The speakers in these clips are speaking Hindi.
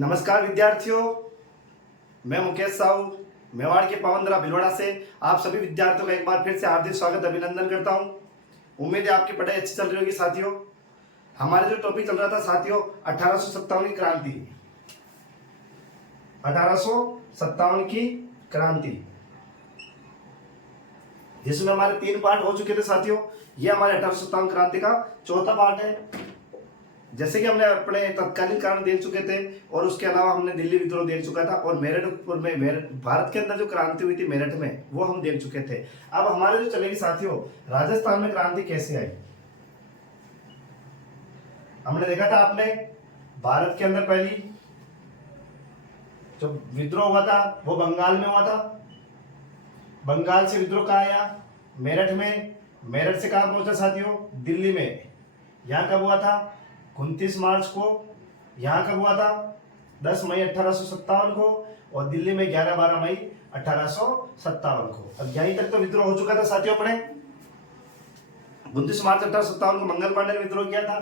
नमस्कार विद्यार्थियों, मैं मुकेश साहू मेवाड़ के पवनदरा भिलवाड़ा से आप सभी विद्यार्थियों का एक बार फिर से हार्दिक स्वागत अभिनंदन करता हूं। उम्मीद है आपकी पढ़ाई अच्छी चल रही होगी। साथियों, हमारे जो टॉपिक चल रहा था साथियों 1857 की क्रांति। 1857 की क्रांति जिसमें हमारे 3 पार्ट हो चुके थे साथियों। ये हमारे 1857 क्रांति का चौथा पार्ट है। जैसे कि हमने अपने तत्कालीन कारण देख चुके थे और उसके अलावा हमने दिल्ली विद्रोह देख चुका था और मेरठ में भारत के अंदर जो क्रांति हुई थी मेरठ में, वो हम देख चुके थे। अब हमारे जो चलेगी साथियों, राजस्थान में क्रांति कैसे आई। हमने देखा था आपने भारत के अंदर पहली जो विद्रोह हुआ था वो बंगाल में हुआ था। बंगाल से विद्रोह कहाँ आया? मेरठ में। मेरठ से कहाँ पहुंचा साथियों? दिल्ली में। यहाँ कब हुआ था? 29 मार्च को। यहाँ कब हुआ था? 10 मई 1857 को। और दिल्ली में 11-12 मई 1857 को। अब यहीं तक तो विद्रोह हो चुका था साथियों अपने। 29 मार्च 1857 को मंगल पांडे ने विद्रोह किया था।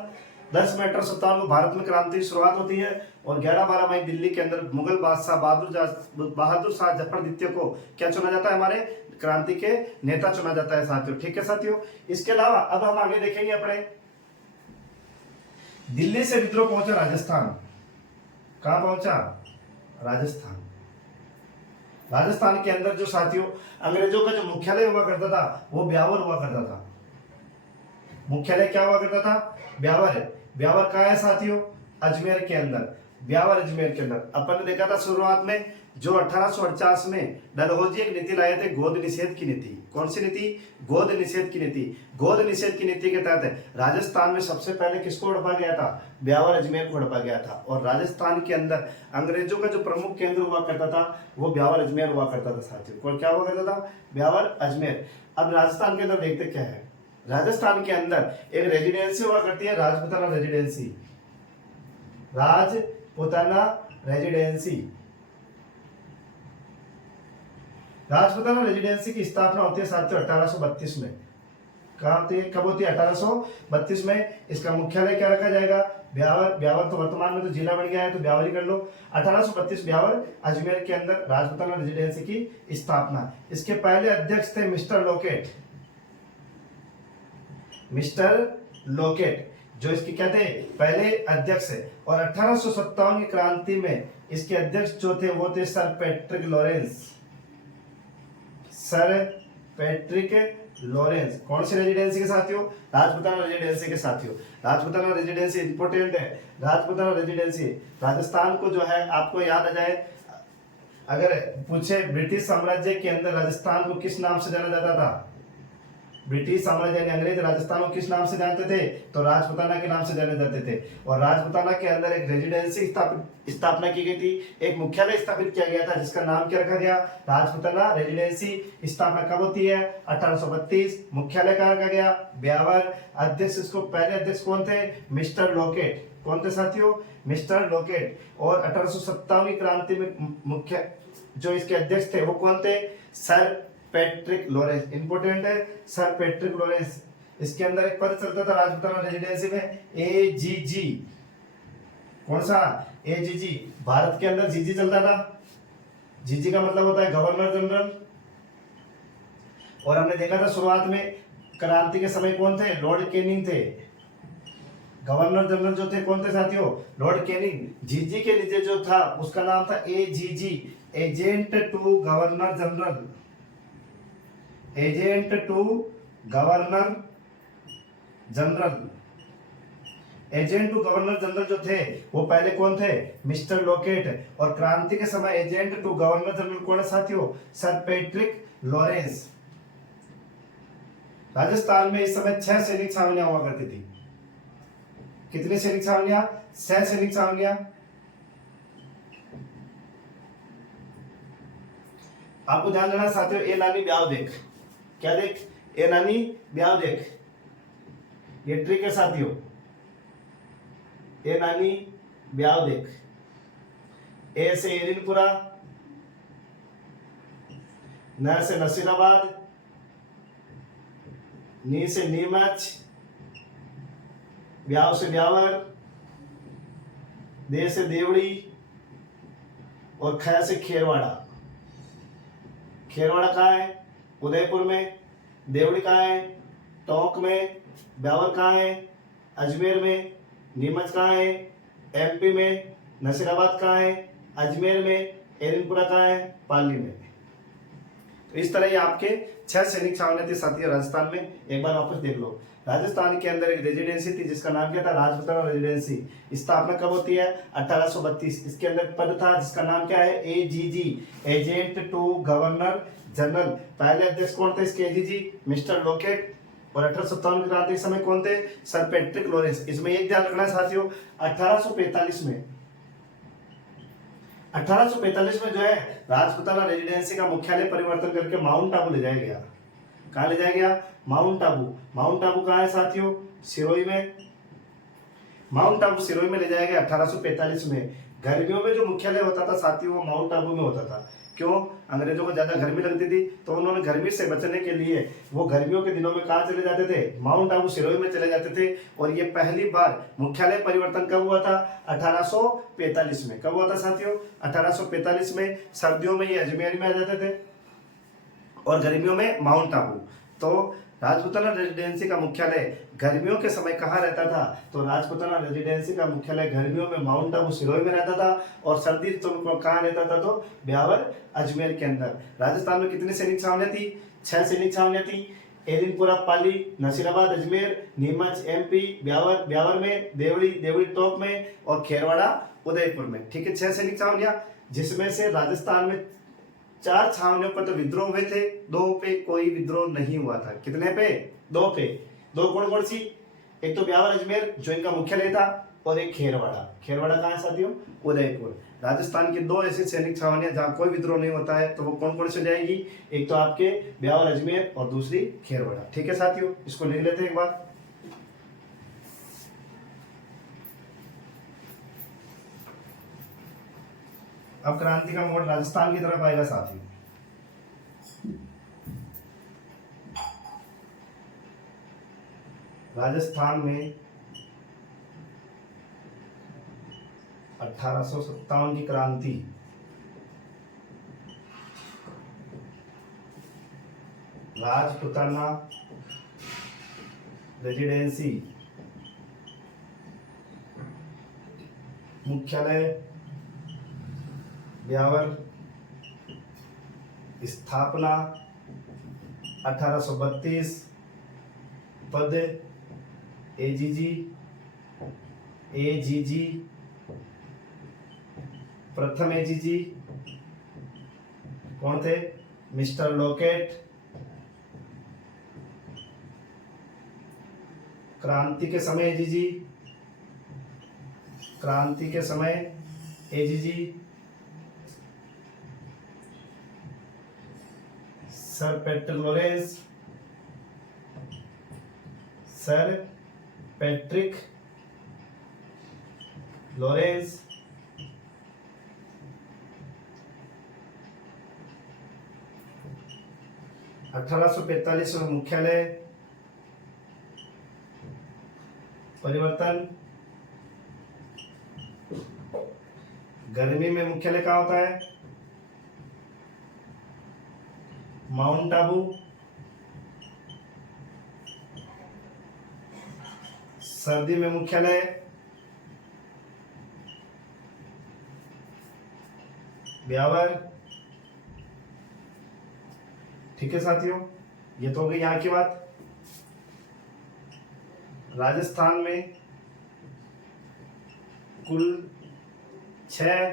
10 मई 1857 को भारत में क्रांति की शुरुआत होती है और 11-12 मई दिल्ली के अंदर मुगल बादशाह बहादुर शाह जफर द्वितीय को क्या चुना जाता है? हमारे क्रांति के नेता चुना जाता है साथियों। ठीक है साथियों, इसके अलावा अब हम आगे देखेंगे अपने दिल्ली से विद्रोह पहुंचा राजस्थान। कहां पहुंचा? राजस्थान। राजस्थान के अंदर जो साथियों अंग्रेजों का जो मुख्यालय हुआ करता था वो ब्यावर हुआ करता था। मुख्यालय क्या हुआ करता था? ब्यावर है। ब्यावर कहाँ है साथियों? अजमेर के अंदर। ब्यावर अजमेर के अंदर। अपन ने देखा था शुरुआत में जो 1849 में डलहौजी एक नीति लाए थे, गोद निषेध की नीति। कौन सी नीति? गोद निषेध की नीति। गोद निषेध की नीति के तहत राजस्थान में सबसे पहले किसको हड़पा गया था? ब्यावर अजमेर को हड़पा गया था। और राजस्थान के अंदर अंग्रेजों का जो प्रमुख केंद्र हुआ करता था वो ब्यावर अजमेर हुआ करता था साथियों। कौन क्या हुआ करता था? ब्यावर अजमेर। अब राजस्थान के अंदर देखते क्या है, राजस्थान के अंदर एक रेजिडेंसी हुआ करती है, Rajputana residency. Rajputana residency. Rajputana residency की स्थापना होती है साथियों 1832 में। कब होती है? 1832 में। इसका मुख्यालय क्या रखा जाएगा? ब्यावर। ब्यावर तो वर्तमान में तो जिला बन गया है तो ब्यावर ही कर लो। 1832 ब्यावर अजमेर के अंदर राजपुताना रेजिडेंसी की स्थापना। इसके पहले अध्यक्ष थे मिस्टर लोकेट। मिस्टर लोकेट जो इसके क्या थे? पहले अध्यक्ष है। और 1857 की क्रांति में इसके अध्यक्ष जो थे वो थे sir Patrick Lawrence. Sir Patrick Lawrence. कौन सी रेजिडेंसी के साथियों? राजपुताना रेजिडेंसी के साथियों। राजपुताना रेजिडेंसी इंपोर्टेंट है। राजपुताना रेजिडेंसी राजस्थान को जो है आपको याद आ जाए, अगर पूछे ब्रिटिश साम्राज्य के अंदर राजस्थान को किस नाम से जाना जाता था? ब्रिटिश साम्राज्य यानी अंग्रेज राजस्थान को किस नाम से जानते थे? तो राजपुताना के नाम से जाने जाते थे। और राजपुताना के अंदर एक रेजिडेंसी स्थापना की गई थी, एक मुख्यालय स्थापित किया गया था जिसका नाम क्या रखा गया? राजपुताना रेजिडेंसी। स्थापना कब होती है? 1832। मुख्यालय कहाँ रखा गया? ब्यावर। अध्यक्ष इसको पहले अध्यक्ष कौन थे? Mister locate. कौन थे साथियों? Mister Lockett. और 1857 की क्रांति में मुख्य जो इसके अध्यक्ष थे वो कौन थे? Sir Patrick Lawrence. इंपोर्टेंट है, सर पैट्रिक लॉरेंस। इसके अंदर एक पद चलता था राजपुताना रेजिडेंसी में, एजीजी। कौन सा? एजीजी। भारत के अंदर जीजी चलता था। जीजी का मतलब होता है गवर्नर जनरल। और हमने देखा था शुरुआत में क्रांति के समय कौन थे? लॉर्ड कैनिंग थे। गवर्नर जनरल जो थे कौन थे साथियों? Lord Canning. जीजी के नीचे जो था उसका नाम था AGG, agent to governor general. Agent to governor general. Agent to governor general जो थे वो पहले कौन थे? Mister Lockett. और क्रांति के समय एजेंट टू गवर्नर जनरल कौन है साथियों? Sir Patrick Lawrence. राजस्थान में इस समय 6 सैनिक छावनियां हुआ करती थी। कितनी सैनिक छावनियां? 6 सैनिक छावनियां। आपको ध्यान देना साथियों, ए नानी ब्याव देख। क्या देख? ए नानी ब्याव देख। ये ट्रिक है साथियों। ए नानी ब्याव देख। ए से एरिनपुरा, न से नसीराबाद, नी से नीमच, ब्याव से ब्यावर, दे से देवड़ी, और ख से खेरवाड़ा। खेरवाड़ा कहाँ है? उदयपुर में। देवड़ी कहाँ है? टोंक में। ब्यावर कहाँ है? अजमेर में। नीमच कहाँ है? एमपी में। नसीराबाद कहाँ है? अजमेर में। एरनपुरा कहाँ है? पाली में। तो इस तरह ये आपके 6 सैनिक छावनियां थी साथियों राजस्थान में। एक बार वापस देख लो। राजस्थान के अंदर एक रेजिडेंसी थी जिसका नाम क्या था? राजपुताना रेजिडेंसी। स्थापना कब होती है? 1832। इसके अंदर पद था जिसका नाम क्या है? AGG, agent to governor general. पहले अध्यक्ष कौन थे इसके? AGG mister Lockett. और 1857 की क्रांति के समय कौन थे? Sir Patrick Lawrence. इसमें एक ध्यान रखना है साथियों, 1845 में 1845 में जो है राजपुताना रेजिडेंसी का मुख्यालय परिवर्तन करके माउंट आबू ले जाया गया। कहाँ ले जाया गया? माउंट आबू। माउंट आबू कहाँ है साथियों? सिरोही में। माउंट आबू सिरोही में ले जाया गया 1845 में। गर्मियों में जो मुख्यालय होता था साथियों वो माउंट आबू में होता था। क्यों? अंग्रेजों को ज्यादा गर्मी लगती थी तो उन्होंने गर्मी से बचने के लिए वो गर्मियों के दिनों में कहाँ चले जाते थे? माउंट आबू सिरोही में चले जाते थे। और ये पहली बार मुख्यालय परिवर्तन कब हुआ था? 1845 में। कब हुआ था साथियों? 1845 में। सर्दियों में ये अजमेर में आ जाते थे और गर्मियों में माउंट आबू। तो राजपुताना रेजिडेंसी का मुख्यालय गर्मियों के समय कहाँ रहता था? तो राजपुताना रेजिडेंसी का मुख्यालय गर्मियों में माउंट आबू सिरोही में रहता था और सर्दी तो कहाँ रहता था? तो ब्यावर अजमेर के अंदर। राजस्थान में कितनी सैनिक छावनियां थी? 6 सैनिक छावनियां थी। एरिनपुरा पाली, नसीराबाद अजमेर, नीमच एमपी, ब्यावर में, देवड़ी टोंक में और खेरवाड़ा उदयपुर में। ठीक है, 6 सैनिक छावनियां, जिसमें से राजस्थान में 4 छावनियों पर तो विद्रोह हुए थे, 2 पे कोई विद्रोह नहीं हुआ था। कितने पे? 2 पे। 2 कौन कौन सी? एक तो ब्यावर अजमेर जो इनका मुख्यालय था और एक खेरवाड़ा। खेरवाड़ा कहाँ है साथियों? उदयपुर। राजस्थान की 2 ऐसी सैनिक छावनियां जहां कोई विद्रोह नहीं होता है, तो वो कौन कौन सी जाएगी? एक तो आपके ब्यावर अजमेर और दूसरी खेरवाड़ा। ठीक है साथियों, इसको लिख लेते हैं एक बार। अब क्रांति का मोड़ राजस्थान की तरफ आएगा साथियों। राजस्थान में 1857 की क्रांति राजपुताना रेजिडेंसी मुख्यालय ब्यावर, स्थापना 1832, पद एजीजी, प्रथम एजीजी कौन थे? Mister Lockett. क्रांति के समय एजीजी, क्रांति के समय AGG sir Patrick Lawrence, sir Patrick Lawrence. अठारह सौ 45 में मुख्यालय परिवर्तन। गर्मी में मुख्यालय कहाँ होता है? माउंट आबू। सर्दी में मुख्यालय ब्यावर। ठीक है साथियों, ये तो हो गई यहाँ की बात। राजस्थान में कुल 6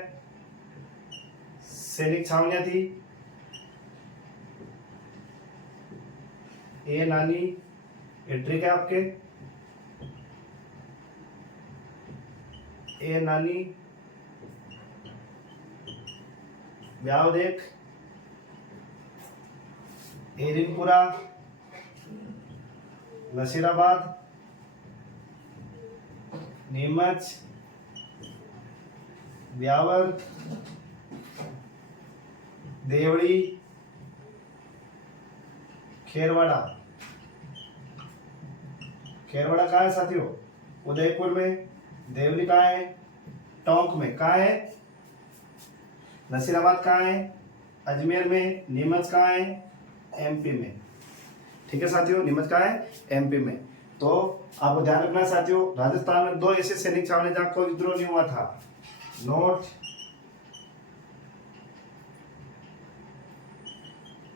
सैनिक छावनियां थी। ए नानी एट्रिक है आपके, ए नानी, ब्यावदेख, एरिनपुरा, नसीराबाद, नीमच, ब्यावर, देवड़ी, खेरवाड़ा। खेरवाड़ा कहाँ है साथियों? उदयपुर में। देवली कहाँ है? टोंक में। कहाँ है? नसीराबाद कहाँ है? अजमेर में। नीमच कहाँ है? एमपी में। ठीक है साथियों, नीमच कहाँ है? एमपी में। तो आपको ध्यान रखना है साथियों, राजस्थान में 2 ऐसे सैनिक छावनी जहाँ कोई विद्रोह नहीं हुआ था। नोट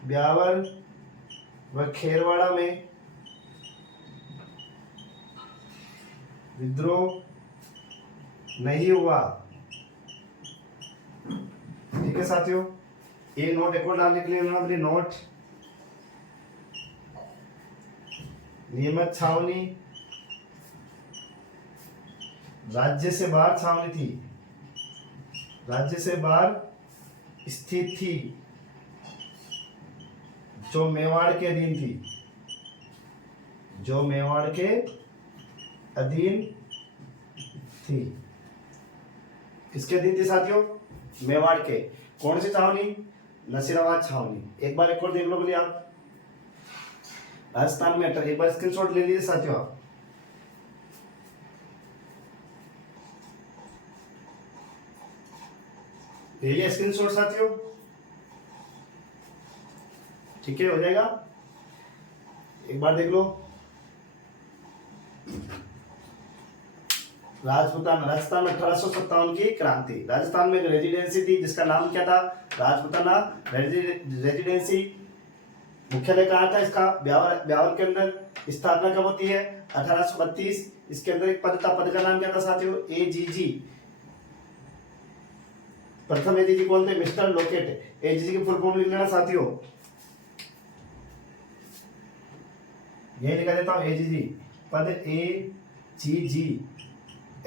ब्यावर व खेरवाड़ा में विद्रोह नहीं हुआ। ठीक है साथियों, ये नोट एक और डालने के लिए अपनी नोट नीमच छावनी राज्य से बाहर छावनी थी, राज्य से बाहर स्थित थी, जो मेवाड़ के अधीन थी, जो मेवाड़ के अधीन थी। किसके अधीन थी साथियों? मेवाड़ के। कौन सी छावनी? नसीराबाद छावनी। एक बार एक और देख लो बोलिए आप, राजस्थान में एक बार स्क्रीनशॉट ले लीजिए साथियों आप। ले लिया स्क्रीनशॉट साथियों? ठीक है, हो जाएगा। एक बार देख लो, राजपूताना, राजस्थान में 1857 की क्रांति। राजस्थान में एक रेजिडेंसी थी जिसका नाम क्या था? राजपूताना रेजिडेंसी। मुख्यालय कहाँ था इसका? ब्यावर। ब्यावर के अंदर। स्थापना कब होती है? 1832। इसके अंदर एक पद था, पद का नाम क्या था साथियों? एजीजी। प्रथम एजीजी कौन थे? Mister Lockett. एजीजी की फुल फॉर्म लिख लेना साथियों, यही लिखा देता हूं, एजीजी। पद AGG,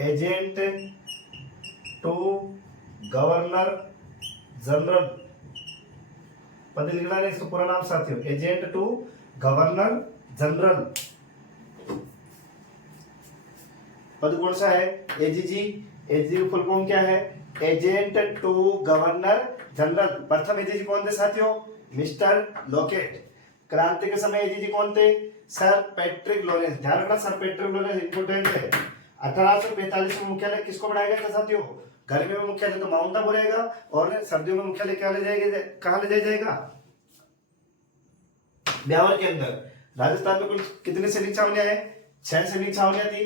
agent to governor general. पद लिखना है इसका पूरा नाम साथियों, एजेंट टू गवर्नर जनरल। पद कौन सा है? एजीजी। एजीजी फुल फॉर्म क्या है? Agent to governor general. प्रथम एजीजी कौन थे साथियों? Mister Lockett. क्रांति के समय एजीजी कौन थे? Sir Patrick Lawrence. ध्यान रखना, सर पैट्रिक लॉरेंस इंपोर्टेंट है। 1845 में मुख्यालय किसको बढ़ाया गया था साथियों? गर्मी में मुख्यालय तो माउंट आबू रहेगा, और सर्दियों में मुख्यालय क्या ले जाएगा? कहां ले जाया जाएगा? ब्यावर के अंदर। राजस्थान में कुल कितनी सैनिक छावनियां हैं? 6 सैनिक छावनियां थी।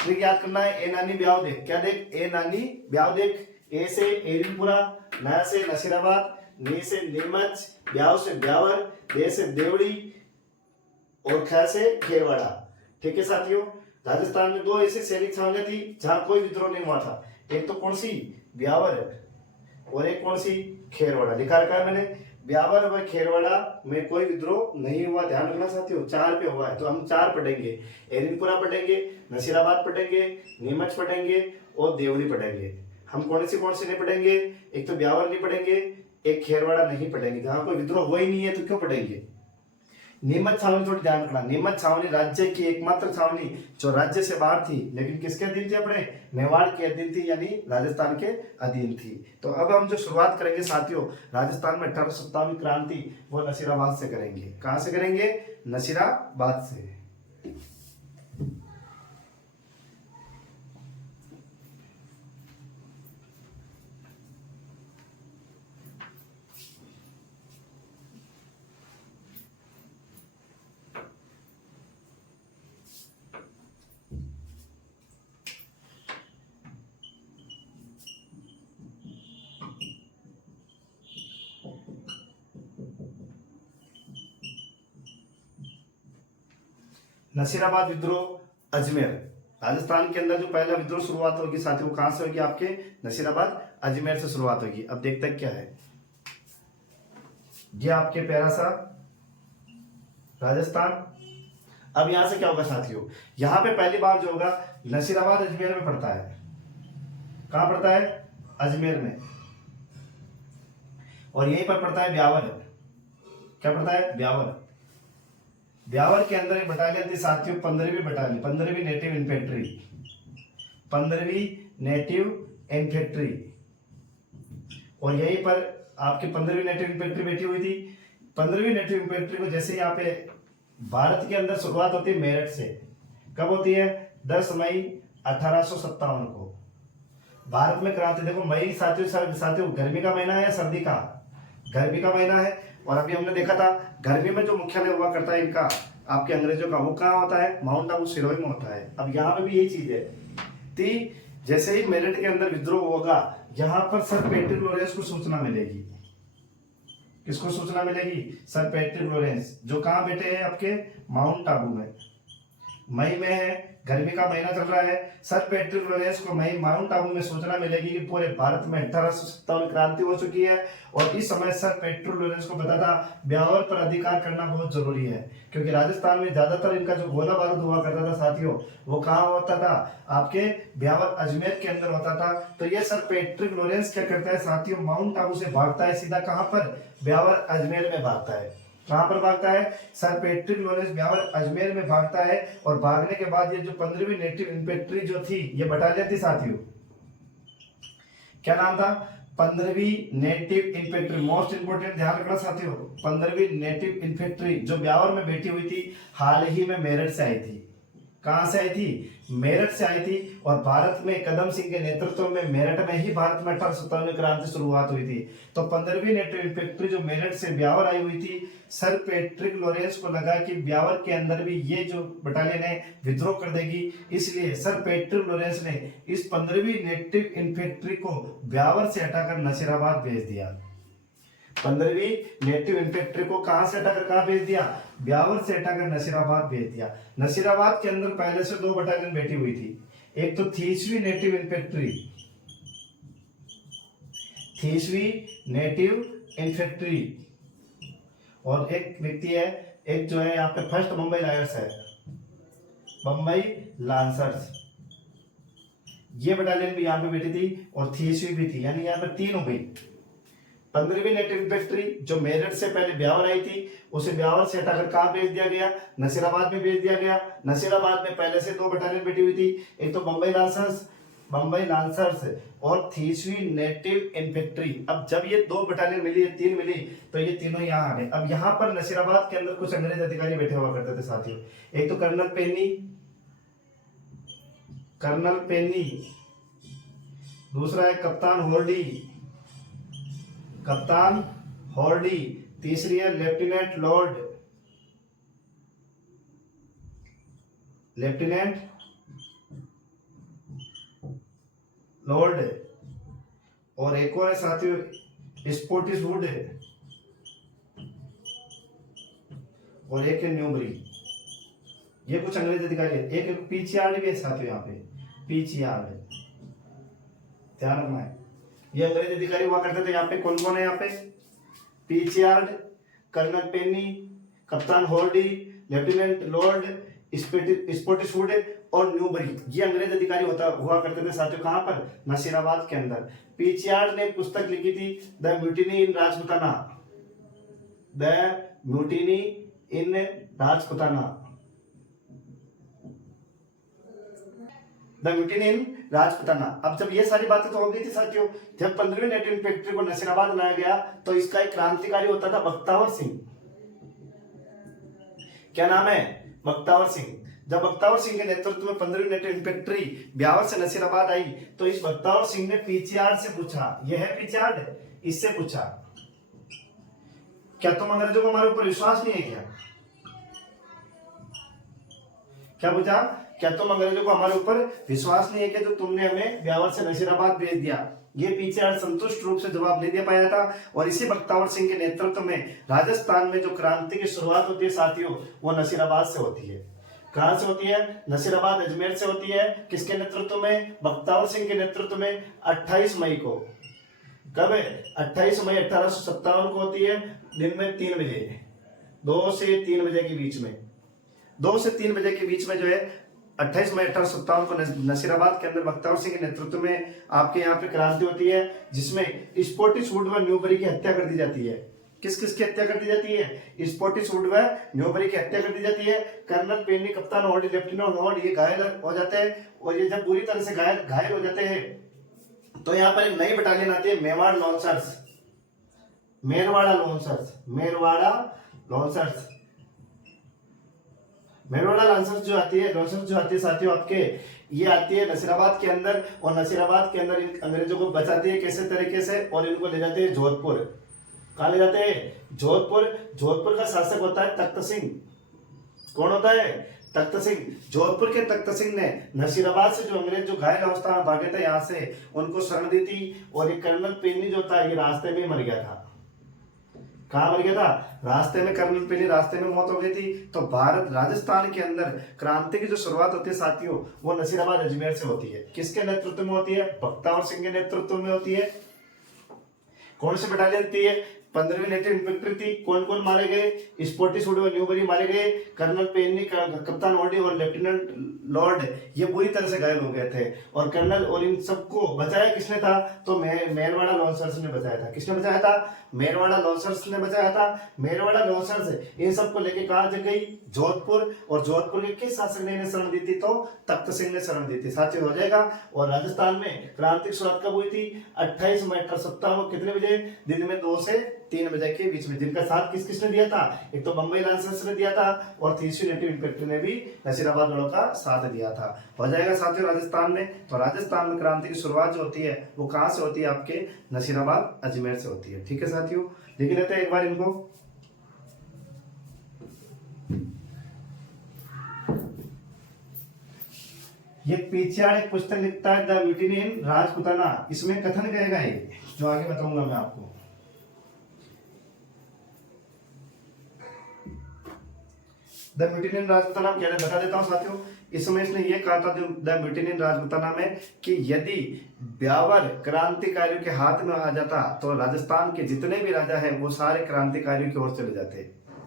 ट्रिक याद करना है, ए नानी ब्याव देख। क्या देख? ए नानी ब्याव देख। ए से एरिनपुरा, न से नसीराबाद, नी से नीमच, ब्याव से ब्यावर, दे से देवड़ी, और ख से खेरवाड़ा। ठीक है साथियों, राजस्थान में 2 ऐसी सैनिक छावनियां थी जहां कोई विद्रोह नहीं हुआ था। एक तो कौन सी? ब्यावर, और एक कौन सी? खेरवाड़ा। लिखा रखा है मैंने, ब्यावर व खेरवाड़ा में कोई विद्रोह नहीं हुआ। ध्यान रखना साथियों, 4 पे हुआ है, तो हम 4 पढ़ेंगे। एरिनपुरा पढ़ेंगे, नसीराबाद पढ़ेंगे, नीमच पढ़ेंगे, और देवड़ी पढ़ेंगे। हम कौन सी नहीं पढ़ेंगे? एक तो ब्यावर नहीं पढ़ेंगे, एक खेरवाड़ा नहीं पढ़ेंगे। जहां कोई विद्रोह हुआ ही नहीं है तो क्यों पढ़ेंगे? नीमच छावनी थोड़ी ध्यान रखना, नीमच छावनी राज्य की एकमात्र छावनी जो राज्य से बाहर थी, लेकिन किसके अधीन थी? अपने मेवाड़ के अधीन थी, यानी राजस्थान के अधीन थी। तो अब हम जो शुरुआत करेंगे साथियों, राजस्थान में 1857 क्रांति, वो नसीराबाद से करेंगे। कहां से करेंगे? नसीराबाद से। नसीराबाद विद्रोह अजमेर। राजस्थान के अंदर जो पहला विद्रोह शुरुआत होगी साथियों, कहां से होगी? आपके नसीराबाद अजमेर से शुरुआत होगी। अब देखते हैं क्या है ये आपके प्यारा सा राजस्थान। अब यहां से क्या होगा साथियों? यहां पे पहली बार जो होगा, नसीराबाद अजमेर में पड़ता है। कहां पड़ता है? अजमेर में। और यहीं पर पड़ता है ब्यावर। क्या पड़ता है? ब्यावर। ब्यावर के अंदर एक बटालियन थी साथियों, 15वीं बटालियन, 15वीं नेटिव इन्फेंट्री, 15वीं नेटिव इन्फेंट्री। और यहीं पर आपकी 15वीं नेटिव इन्फेंट्री बैठी हुई थी। 15वीं नेटिव इन्फेंट्री को जैसे यहाँ पे भारत के अंदर शुरुआत होती है मेरठ से। कब होती है? 10 मई 1857 को। भारत में क्रांति देखो, मई साथियों साथियों गर्मी का महीना है या सर्दी का? गर्मी का महीना है। और अभी हमने देखा था गर्मी में जो मुख्यालय हुआ करता है इनका, आपके अंग्रेजों का, वो कहाँ होता है? माउंट आबू सिरोही में होता है। अब यहाँ पे भी यही चीज है कि जैसे ही मेरठ के अंदर विद्रोह होगा, यहाँ पर सर पैट्रिक लॉरेंस को सूचना मिलेगी। किसको सूचना मिलेगी? सर पैट्रिक लॉरेंस, जो कहाँ बैठे हैं? आपके माउंट आबू में। मई में है, गर्मी का महीना चल रहा है। सर पैट्रिक लॉरेंस को मई माउंट आबू में सूचना मिलेगी कि पूरे भारत में 1857 क्रांति हो चुकी है। और इस समय सर पैट्रिक लॉरेंस को पता था ब्यावर पर अधिकार करना बहुत जरूरी है, क्योंकि राजस्थान में ज्यादातर इनका जो गोला बारूद हुआ करता था साथियों, वो कहाँ होता था? आपके ब्यावर अजमेर के अंदर होता था। तो ये सर पैट्रिक लॉरेंस क्या करता है साथियों? माउंट आबू से भागता है सीधा कहाँ पर? ब्यावर अजमेर में भागता है। कहां पर भागता है? Sir Patrick Lawrence Beawar Ajmer में भागता है। और भागने के बाद ये जो 15वीं नेटिव इन्फेंट्री जो थी, ये बटालियन थी साथियों, क्या नाम था? 15वीं नेटिव इन्फेंट्री। मोस्ट इंपोर्टेंट ध्यान रखना साथियों, 15वीं नेटिव इन्फेंट्री जो ब्यावर में बैठी हुई थी, हाल ही में मेरठ से आई थी। कहां से आई थी? मेरठ से आई थी। और भारत में कदम सिंह के नेतृत्व में मेरठ में ही भारत में 1857 में क्रांति शुरुआत हुई थी। तो 15वीं नेटिव इन्फेंट्री जो मेरठ से ब्यावर आई हुई थी, सर पैट्रिक लॉरेंस को लगा कि ब्यावर के अंदर भी ये जो बटालियन है विद्रोह कर देगी, इसलिए सर पैट्रिक लॉरेंस ने इस 15वीं नेटिव इन्फेंट्री को ब्यावर से हटाकर नसीराबाद भेज दिया। 15वीं नेटिव इन्फेंट्री को कहां से हटाकर कहां भेज दिया? ब्यावर से हटाकर नसीराबाद भेज दिया। नसीराबाद के अंदर पहले से 2 बटालियन बैठी हुई थी। एक तो 30वीं नेटिव इन्फेंट्री, 30वीं नेटिव इन्फेंट्री, और एक व्यक्ति है, एक जो है यहाँ पे फर्स्ट मुंबई लायर्स है, मुंबई लांसर्स। ये बटालियन भी यहाँ पे बैठी थी और 30वीं भी थी, यानी यहाँ पे 3 हो गई। 15वीं नेटिव इन्फेंट्री जो मेरठ से पहले ब्यावर आई थी, उसे ब्यावर से हटाकर कहां भेज दिया गया? नसीराबाद में भेज दिया गया। नसीराबाद में पहले से 2 बटालियन बैठी हुई थी, एक तो मुंबई लांसर्स और 30वीं नेटिव इन्फेंट्री। अब जब ये 2 बटालियन मिली, 3 मिली, तो ये तीनों यहाँ आ गए। अब यहाँ पर नसीराबाद के अंदर कुछ अंग्रेज अधिकारी बैठे हुआ करते थे साथियों। एक तो कर्नल पेनी, दूसरा है कप्तान हॉर्डी, तीसरी है लेफ्टिनेंट लॉर्ड, और एक और है साथियों स्पोर्टिसवुड, और एक है न्यूबरी। ये कुछ अंग्रेज अधिकारी है। एक पीछयार्ड भी है साथियों, यहाँ पे पीछयार्ड, ध्यान रखना है। ये अंग्रेज अधिकारी हुआ करते थे। यहाँ पे कौन कौन है? यहाँ पे पीछयार्ड, कर्नल पेनी, कप्तान हॉर्डी, लेफ्टिनेंट लॉर्ड, स्पोर्टिसवुड और न्यूबरी, ये अंग्रेज अधिकारी हुआ करते थे साथियों। कहां पर? नसीराबाद के अंदर। पीछयार्ड ने एक पुस्तक लिखी थी, द म्यूटिनी इन राजपुताना। अब जब ये सारी बातें तो हो गई थी साथियों, जब 15वीं नेटिव इन्फेंट्री को नसीराबाद लाया गया, तो इसका एक क्रांतिकारी होता था बख्तावर सिंह। क्या नाम है? बख्तावर सिंह। जब बख्तावर सिंह के नेतृत्व में 15वीं नेटिव इन्फेंट्री ब्यावर से नसीराबाद आई, तो इस बख्तावर सिंह ने पीछयार्ड से पूछा, यह है पीछयार्ड, इससे पूछा, क्या तुम अंग्रेजों को हमारे ऊपर विश्वास नहीं है क्या? क्या पूछा? क्या तुम अंग्रेजों को हमारे ऊपर विश्वास नहीं है कि जो तुमने हमें ब्यावर से नसीराबाद भेज दिया? ये पीछे संतुष्ट रूप से जवाब नहीं दे पाया था। और इसी बख्तावर सिंह के नेतृत्व में राजस्थान में जो क्रांति की शुरुआत होती है साथियों, वो नसीराबाद से होती है। कहां से होती है? नसीराबाद अजमेर से होती है। किसके नेतृत्व में? बख्तावर सिंह के नेतृत्व में। 28 मई को, कब है? 28 मई 1857 को होती है, दिन में 3 बजे, 2 से 3 बजे के बीच में, 2 से 3 बजे के बीच में जो है 28 मई 1857 को नसीराबाद के अंदर बख्तावर सिंह के नेतृत्व में आपके यहाँ पे क्रांति होती है, जिसमें स्पोर्टिसवुड व न्यूबरी की हत्या कर दी जाती है। किस किस की हत्या कर दी जाती है? स्पोर्टिसवुड व न्यूबरी की हत्या कर दी जाती है। कर्नल पेनी, कप्तान हॉर्डी, लेफ्टिनेंट लॉर्ड ये घायल हो जाते हैं। और ये जब पूरी तरह से घायल हो जाते हैं, तो यहाँ पर एक नई बटालियन आती है, मेरवाड़ा लॉन्सर्स जो आती है, लॉन्सर्स जो आती है साथियों आपके, ये आती है नसीराबाद के अंदर, और नसीराबाद के अंदर इन अंग्रेजों को बचाती है कैसे तरीके से, और इनको ले जाते हैं जोधपुर। कहाँ ले जाते हैं? जोधपुर। जोधपुर का शासक होता है तख्त सिंह। कौन होता है? तख्त सिंह। जोधपुर के तख्त सिंह ने नसीराबाद से जो अंग्रेज जो घायल अवस्था में भागे थे यहाँ से, उनको शरण दी थी, और ये कर्नल पेनी जो था ये रास्ते में मर गया था। कहाँ मर गया था? रास्ते में। कर्नल पेनी रास्ते में मौत हो गई थी। तो भारत राजस्थान के अंदर क्रांति की जो शुरुआत होती है साथियों, वो नसीराबाद अजमेर से होती है। किसके नेतृत्व में होती है? बख्तावर सिंह के नेतृत्व में होती है। कौन सी बटालियन थी ये? 15वीं नेटिव इन्फेंट्री थी। कौन कौन मारे गए? स्पोर्टिस और न्यूबरी मारे गए। कर्नल पेनी, कप्तान ओडी और लेफ्टिनेंट लॉर्ड ये बुरी तरह से घायल हो गए थे। और कर्नल और इन सबको बचाया किसने था? तो मेरवाड़ा लॉन्सर्स ने बचाया था। किसने बचाया था? मेरवाड़ा लॉन्सर्स ने बचाया था। मेरवाड़ा लॉन्सर्स इन सबको लेके कहाँ गई? जोधपुर। और जोधपुर के किस शासक ने इन्हें शरण दी थी? तो तख्त सिंह ने शरण दी थी। साथियों हो जाएगा। और राजस्थान में क्रांति की शुरुआत कब हुई थी? 28 मई 1857 को। कितने बजे? दिन में 2 से 3 बजे के बीच में। जिनका साथ किस किसने दिया था? एक तो बम्बई लॉन्सर्स ने दिया था, और 30वीं नेटिव इन्फेंट्री ने भी नसीराबाद वालों का साथ दिया था। हो जाएगा साथियों राजस्थान में। तो राजस्थान में क्रांति की शुरुआत जो होती है वो कहाँ से होती है? आपके नसीराबाद अजमेर से होती है। ठीक है साथियों, लिख लेते हैं एक बार इनको। ये पीछाड़ एक पुस्तक लिखता है, द म्यूटिनी इन राजपुताना। इसमें कथन कहेगा ये, जो आगे बताऊंगा मैं आपको। द म्यूटिनी इन राजपुताना क्या है बता देता हूं साथियों। इसमें इसने ये कहा था द म्यूटिनी इन राजपुताना में कि यदि ब्यावर क्रांतिकारियों के हाथ में आ जाता तो राजस्थान के जितने भी राजा हैं वो सारे क्रांतिकारियों की ओर चले जाते।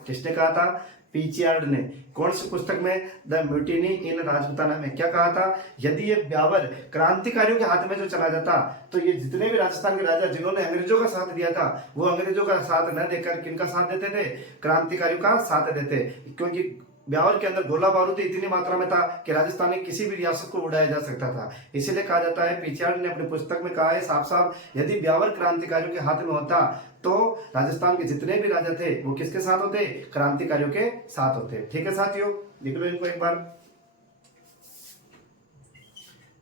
किसने कहा था? पीचियार्ड ने। कौन सी पुस्तक में? द म्यूटिनी इन राजपुताना में। क्या कहा था? यदि ये ब्यावर क्रांतिकारियों के हाथ में जो चला जाता तो ये जितने भी राजस्थान के राजा जिन्होंने अंग्रेजों का साथ दिया था वो अंग्रेजों का साथ न देकर किनका साथ देते थे? क्रांतिकारियों का साथ देते। क्योंकि ब्यावर के अंदर गोला बारूद इतनी मात्रा में था कि राजस्थान की किसी भी रियासत को उड़ाया जा सकता था। इसीलिए कहा जाता है, पीछाड़ ने अपनी पुस्तक में कहा है साफ साफ, यदि ब्यावर क्रांतिकारियों के हाथ में होता तो राजस्थान के जितने भी राजा थे वो किसके साथ होते? क्रांतिकारियों के साथ होते। ठीक है साथियों, लिख लो इनको एक बार।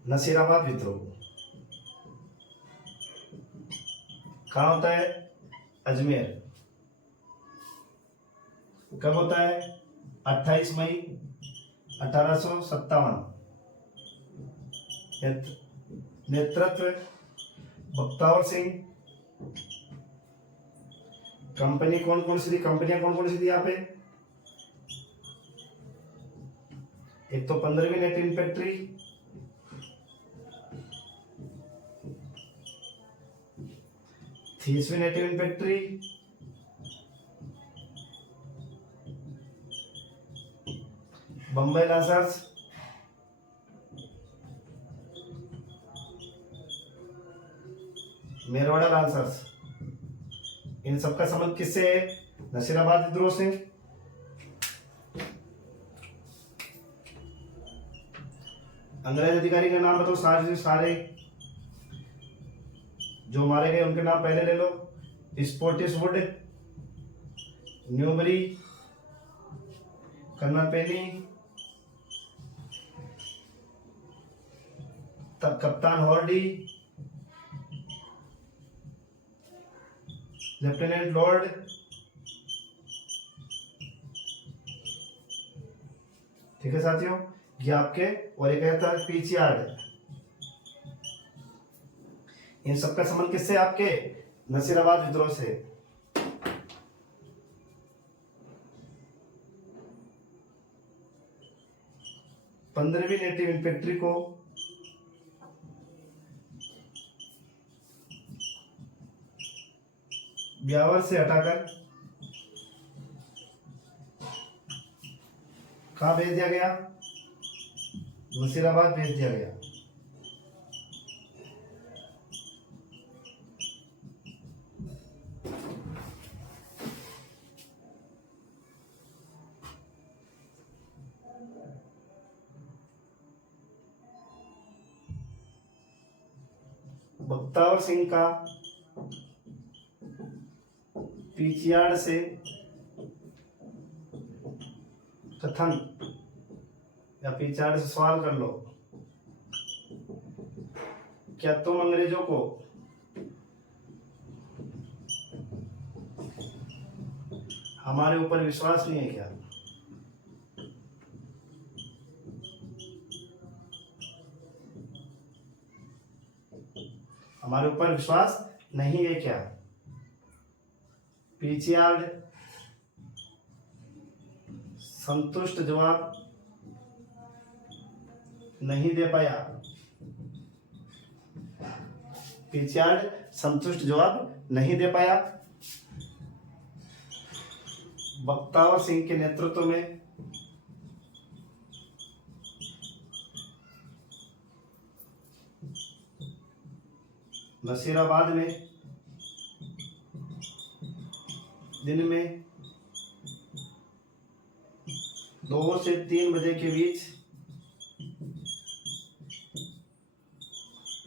नसीराबाद विद्रोह कहाँ होता है? अजमेर। कब होता है? 28 मई 1857। नेतृत्व बख्तावर सिंह। कंपनी कौन कौन सी थी? कंपनियां कौन कौन सी थी यहाँ पे? एक तो 15वीं नेटिव इन्फेंट्री, तीसवीं native infantry, Bombay lancers, Merwara lancers. इन सबका संबंध किससे है? नसीराबाद विद्रोह से। अंग्रेज अधिकारी का नाम बताओ सारे सारे जो मारे गए उनके नाम पहले ले लो। स्पोर्टिसवुड, न्यूबरी, कर्नल पेनी, कप्तान हॉर्डी, लेफ्टिनेंट लॉर्ड, ठीक है साथियों, ये आपके। और एक कहता है पीचियार्ड। इन सबका संबंध किससे? आपके नसीराबाद विद्रोह से। पंद्रहवीं नेटिव इन्फेंट्री को ब्यावर से हटाकर कहाँ भेज दिया गया? नसीराबाद भेज दिया गया। बख्तावर सिंह का पीचियार्ड से कथन या पिछाड़ से सवाल कर लो, क्या तुम अंग्रेजों को हमारे ऊपर विश्वास नहीं है क्या? हमारे ऊपर विश्वास नहीं है क्या? पीछियार्ड संतुष्ट जवाब नहीं दे पाया। पीछियार्ड संतुष्ट जवाब नहीं दे पाया। बख्तावर सिंह के नेतृत्व में नसीराबाद में दिन में 2 से 3 बजे के बीच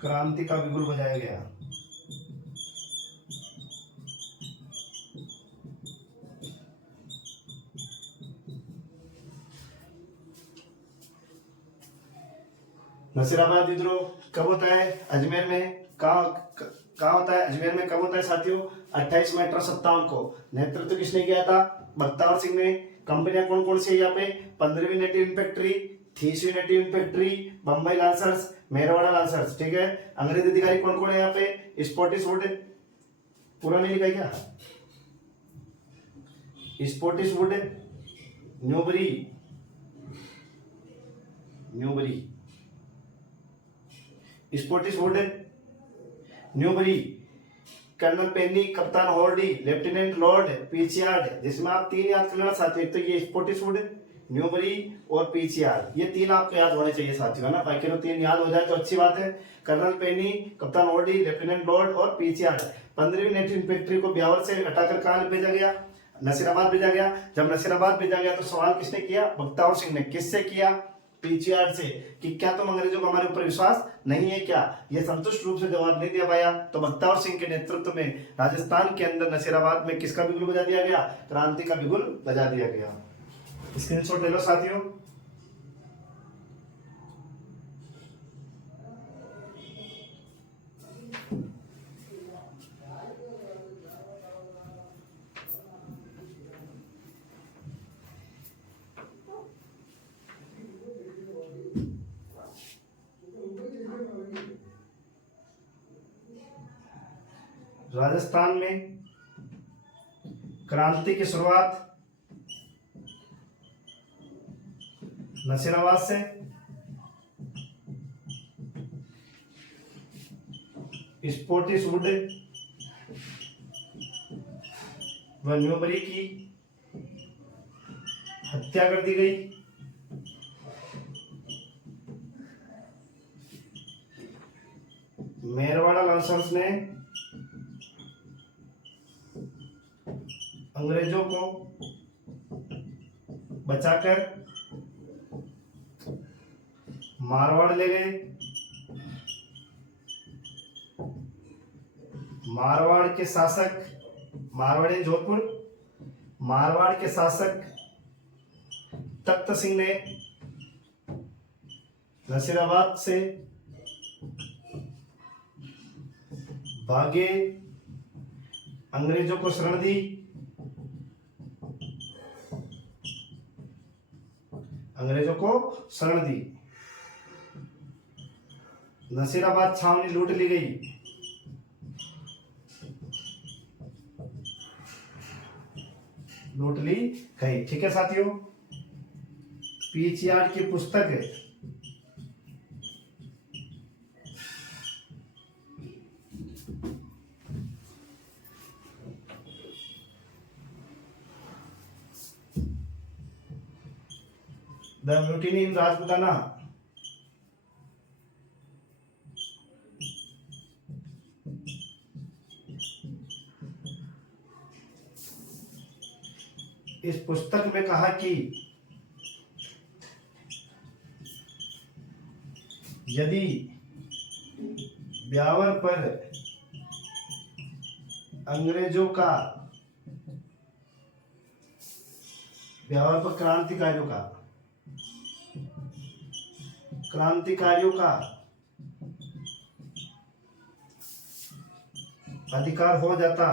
क्रांति का बिगुल बजाया गया। नसीराबाद विद्रोह कब होता है? अजमेर में। कहाँ होता है? अजमेर में। कब होता है साथियों? 28 मई 1857 को। नेतृत्व किसने किया था? बख्तावर सिंह ने। कंपनियां कौन कौन सी है यहाँ पे? 15वीं नेटिव इन्फेंट्री, 30वीं native infantry, Bombay lancers, Merwara lancers. ठीक है। अंग्रेज अधिकारी कौन कौन है यहाँ पे? स्पॉटिशवुड, पूरा नहीं लिखा क्या? स्पॉटिशवुड, न्यूबरी, स्पॉटिशवुड, न्यूबरी, कर्नल पेनी, कप्तान हॉर्डी, लेफ्टिनेंट लॉर्ड पीचियार्ड। जिसमें आप 3 याद कर लेना साथियों, एक तो ये स्पॉटिशवुड, न्यूबरी और पीचियार्ड, ये 3 आपको याद होने चाहिए साथियों, है ना। बाकी तो 3 याद हो जाए तो अच्छी बात है। कर्नल पेनी, कप्तान हॉर्डी, लेफ्टिनेंट लॉर्ड और पीचियार्ड। 15वीं नेटिव इन्फेंट्री को ब्यावर से हटाकर कहाँ भेजा गया? नसीराबाद भेजा गया। जब नसीराबाद भेजा गया तो सवाल किसने किया? बख्तावर सिंह ने। किससे किया? पीछियार्ड से, कि क्या तुम अंग्रेजों को हमारे ऊपर विश्वास नहीं है क्या? ये संतुष्ट रूप से जवाब नहीं दे पाया तो बख्तावर सिंह के नेतृत्व में राजस्थान के अंदर नसीराबाद में किसका बिगुल बजा दिया गया? क्रांति का बिगुल बजा दिया गया। स्क्रीनशॉट ले लो साथियों। राजस्थान में क्रांति की शुरुआत नसीराबाद से। स्पॉटिशवुड व न्यूबरी की हत्या कर दी गई। मेरवाड़ा लांसर्स ने अंग्रेजों को बचाकर मारवाड़ ले गए। मारवाड़ के शासक, मारवाड़ी जोधपुर, मारवाड़ के शासक तख्त सिंह ने नसीराबाद से भागे अंग्रेजों को शरण दी। अंग्रेजों को शरण दी। नसीराबाद छावनी लूट ली गई। लूट ली गई। ठीक है साथियों। पीछियार्ड की पुस्तक द म्यूटिनी इन राजपुताना इस पुस्तक में कहा कि यदि ब्यावर पर अंग्रेजों का, ब्यावर पर क्रांतिकारियों का क्रांतिकारियों का अधिकार हो जाता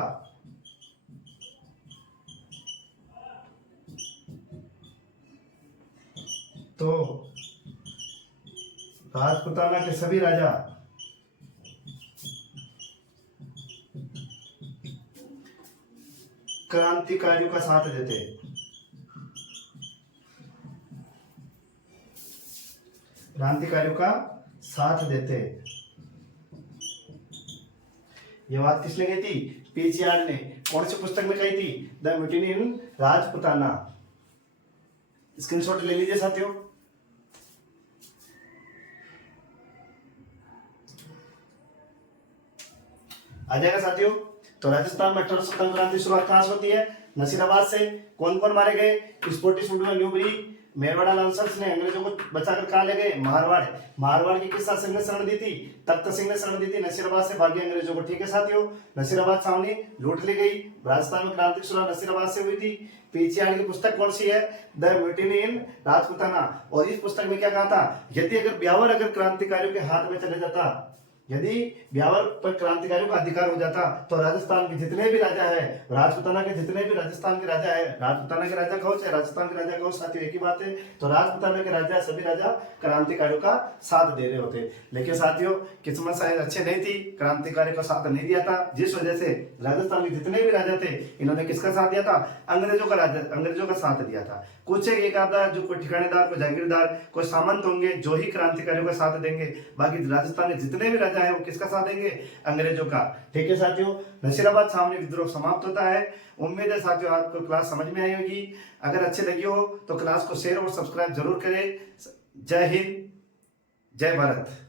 तो राजपुताना के सभी राजा क्रांतिकारियों का साथ देते। क्रांतिकारियों का साथ देते। यह बात किसने कही थी? पीचियार्ड ने। कौन सी पुस्तक में कही थी? The mutiny in Rajputana. Screenshot ले लीजिए साथियों। आ जाएगा साथियों। तो राजस्थान में 1857 क्रांति शुरुआत कहां से होती है? नसीराबाद से। कौन कौन मारे गए? स्पोर्टिस न्यूबरी, मेरवाड़ा लांसर्स ने अंग्रेजों को बचाकर कहां ले गए? मारवाड़। मारवाड़ की किस शासक ने शरण दी थी? तख्त सिंह ने शरण दी थी नसीराबाद से भागे अंग्रेजों को। ठीक है साथियों, नसीराबाद छावनी लूट ली गई। राजस्थान में क्रांति शुरुआत नसीराबाद से हुई थी। पीचियार्ड की पुस्तक कौन सी है? द म्यूटिनी इन राजपुताना। और इस पुस्तक में क्या कहा था? यदि अगर ब्यावर अगर क्रांतिकारियों के हाथ में चले जाता, यदि ब्यावर पर क्रांतिकारियों का अधिकार हो जाता तो राजस्थान के जितने भी राजा है, राजपुताना के जितने भी राजस्थान के राजा है, राजपुताना के राजा कहो चाहे राजस्थान के राजा कहो साथियों एक ही बात है, तो राजपुताना के राजा सभी राजा क्रांतिकारियों का साथ दे रहे होते। लेकिन साथियों किस्मत शायद अच्छे नहीं थी, क्रांतिकारियों का साथ नहीं दिया था, जिस वजह से राजस्थान के जितने भी राजा थे इन्होंने किसका साथ दिया था? अंग्रेजों का साथ दिया था। कुछ एक आधा जो कोई ठिकानेदार, कोई जागीरदार, कोई सामंत होंगे जो ही क्रांतिकारियों का साथ देंगे, बाकी राजस्थान के जितने भी राजा है वो किसका साथ देंगे? अंग्रेजों का। ठीक है साथियों, नसीराबाद छावनी विद्रोह समाप्त होता है। उम्मीद है साथियों आपको क्लास समझ में आई होगी। अगर अच्छी लगी हो तो क्लास को शेयर और सब्सक्राइब जरूर करें। जय हिंद, जय भारत।